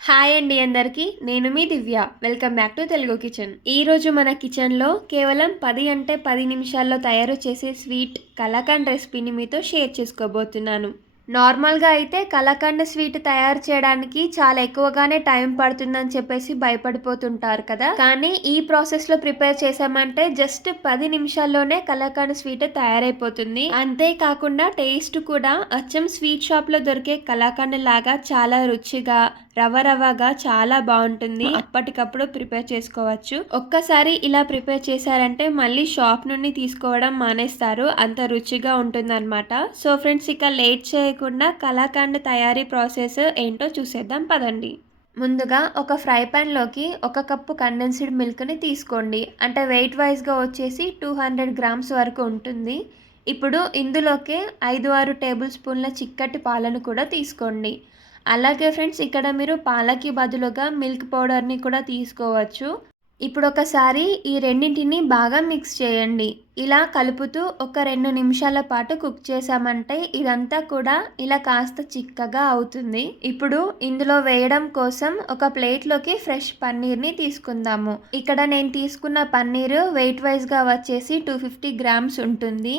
Hi అండి అందరికీ. నేను మీ Divya. Welcome back to Telugu kitchen. ఈరోజు మన కిచెన్లో కేవలం 10 నిమిషాల్లో తయారు చేసే స్వీట్ కలాకండ్ రెసిపీని మీతో షేర్ చేసుకోబోతున్నాను. నార్మల్గా అయితే కలాకండ్ స్వీట్ తయారు చేయడానికి చాలా ఎక్కువగానే టైం పడుతుందని చెప్పేసి భయపడిపోతుంటారు కదా. కానీ ఈ ప్రాసెస్లో ప్రిపేర్ చేసామంటే జస్ట్ 10 నిమిషాల్లోనే కలాకండ్ స్వీట్ తయారైపోతుంది. అంతేకాకుండా టేస్ట్ కూడా అచ్చం స్వీట్ షాప్లో దొరికే కలాకండ్ లాగా చాలా రుచిగా రవ్వగా చాలా బాగుంటుంది. అప్పటికప్పుడు ప్రిపేర్ చేసుకోవచ్చు. ఒక్కసారి ఇలా ప్రిపేర్ చేశారంటే మళ్ళీ షాప్ నుండి తీసుకోవడం మానేస్తారు, అంత రుచిగా ఉంటుందన్నమాట. సో ఫ్రెండ్స్, ఇక లేట్ చేయకుండా కలాకండ్ తయారీ ప్రాసెస్ ఏంటో చూసేద్దాం పదండి. ముందుగా ఒక ఫ్రై ప్యాన్లోకి 1 కప్పు కండెన్స్డ్ మిల్క్ని తీసుకోండి. అంటే వెయిట్ వైజ్గా వచ్చేసి 200 గ్రామ్స్ వరకు ఉంటుంది. ఇప్పుడు ఇందులోకి 5-6 టేబుల్ స్పూన్ల చిక్కటి పాలను కూడా తీసుకోండి. అలాగే ఫ్రెండ్స్, ఇక్కడ మీరు పాలకి బదులుగా మిల్క్ పౌడర్ని కూడా తీసుకోవచ్చు. ఇప్పుడు ఒకసారి ఈ రెండింటిని బాగా మిక్స్ చేయండి. ఇలా కలుపుతూ ఒక 2 నిమిషాల పాటు కుక్ చేసామంటే ఇదంతా కూడా ఇలా కాస్త చిక్కగా అవుతుంది. ఇప్పుడు ఇందులో వేయడం కోసం ఒక ప్లేట్లోకి ఫ్రెష్ పన్నీర్ని తీసుకుందాము. ఇక్కడ నేను తీసుకున్న పన్నీరు వెయిట్ వైజ్గా వచ్చేసి 250 గ్రామ్స్ ఉంటుంది.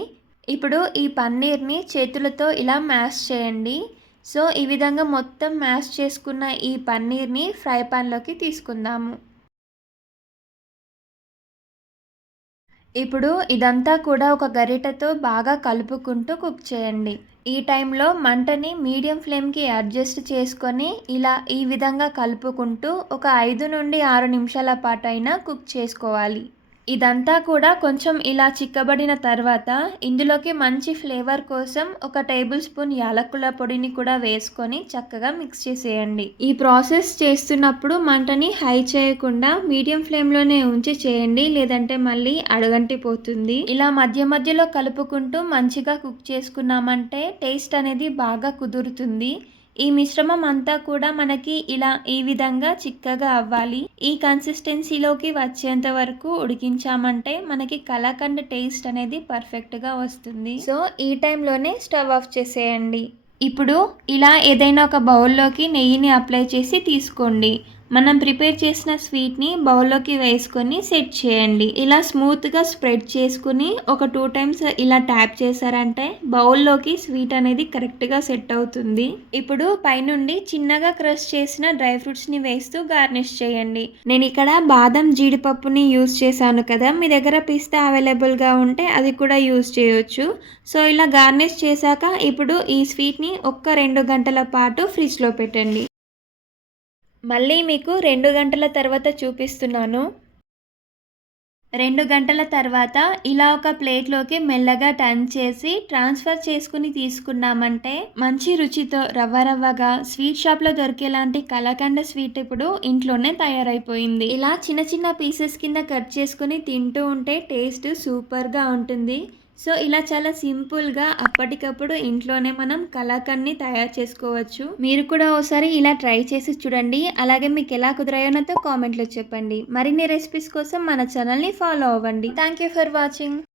ఇప్పుడు ఈ పన్నీర్ని చేతులతో ఇలా మ్యాష్ చేయండి. సో ఈ విధంగా మొత్తం మ్యాష్ చేసుకున్న ఈ పన్నీర్ని ఫ్రై పాన్లోకి తీసుకుందాము. ఇప్పుడు ఇదంతా కూడా ఒక గరిటెతో బాగా కలుపుకుంటూ కుక్ చేయండి. ఈ టైంలో మంటని మీడియం ఫ్లేమ్కి అడ్జస్ట్ చేసుకొని ఇలా ఈ విధంగా కలుపుకుంటూ ఒక 5 నుండి 6 నిమిషాల పాటు అయినా కుక్ చేసుకోవాలి. ఇదంతా కూడా కొంచెం ఇలా చిక్కబడిన తర్వాత ఇందులోకి మంచి ఫ్లేవర్ కోసం ఒక టేబుల్ స్పూన్ యాలకుల పొడిని కూడా వేసుకొని చక్కగా మిక్స్ చేసేయండి. ఈ ప్రాసెస్ చేస్తున్నప్పుడు మంటని హై చేయకుండా మీడియం ఫ్లేమ్లోనే ఉంచి చేయండి, లేదంటే మళ్ళీ అడుగంటిపోతుంది. ఇలా మధ్య మధ్యలో కలుపుకుంటూ మంచిగా కుక్ చేసుకున్నామంటే టేస్ట్ అనేది బాగా కుదురుతుంది. ఈ మిశ్రమం అంతా కూడా మనకి ఇలా ఈ విధంగా చిక్కగా అవ్వాలి. ఈ కన్సిస్టెన్సీలోకి వచ్చేంత వరకు ఉడికించామంటే మనకి కలాకండ్ టేస్ట్ అనేది పర్ఫెక్ట్గా వస్తుంది. సో ఈ టైంలోనే స్టవ్ ఆఫ్ చేసేయండి. ఇప్పుడు ఇలా ఏదైనా ఒక బౌల్లోకి నెయ్యిని అప్లై చేసి తీసుకోండి. మనం ప్రిపేర్ చేసిన స్వీట్ని బౌల్లోకి వేసుకొని సెట్ చేయండి. ఇలా స్మూత్గా స్ప్రెడ్ చేసుకుని ఒక 2 టైమ్స్ ఇలా ట్యాప్ చేశారంటే బౌల్లోకి స్వీట్ అనేది కరెక్ట్గా సెట్ అవుతుంది. ఇప్పుడు పైనుండి చిన్నగా క్రష్ చేసిన డ్రై ఫ్రూట్స్ని వేస్తూ గార్నిష్ చేయండి. నేను ఇక్కడ బాదం జీడిపప్పుని యూజ్ చేశాను కదా, మీ దగ్గర పిస్తా అవైలబుల్గా ఉంటే అది కూడా యూజ్ చేయొచ్చు. సో ఇలా గార్నిష్ చేశాక ఇప్పుడు ఈ స్వీట్ని 1-2 గంటల పాటు ఫ్రిడ్జ్లో పెట్టండి. మళ్ళీ మీకు 2 గంటల తర్వాత చూపిస్తున్నాను. 2 గంటల తర్వాత ఇలా ఒక ప్లేట్లోకి మెల్లగా టర్న్ చేసి ట్రాన్స్ఫర్ చేసుకుని తీసుకున్నామంటే మంచి రుచితో రవ్వగా స్వీట్ షాప్లో దొరికేలాంటి కలాకండ్ స్వీట్ ఇప్పుడు ఇంట్లోనే తయారైపోయింది. ఇలా చిన్న చిన్న పీసెస్ కింద కట్ చేసుకుని తింటూ ఉంటే టేస్ట్ సూపర్గా ఉంటుంది. సో ఇలా చాలా సింపుల్గా అప్పటికప్పుడు ఇంట్లోనే మనం కలాకండ్ని తయారు చేసుకోవచ్చు. మీరు కూడా ఒకసారి ఇలా ట్రై చేసి చూడండి. అలాగే మీకు ఎలా కుదిరాయో నాతో కామెంట్లో చెప్పండి. మరిన్ని రెసిపీస్ కోసం మన ఛానల్ని ఫాలో అవ్వండి. Thank you for watching.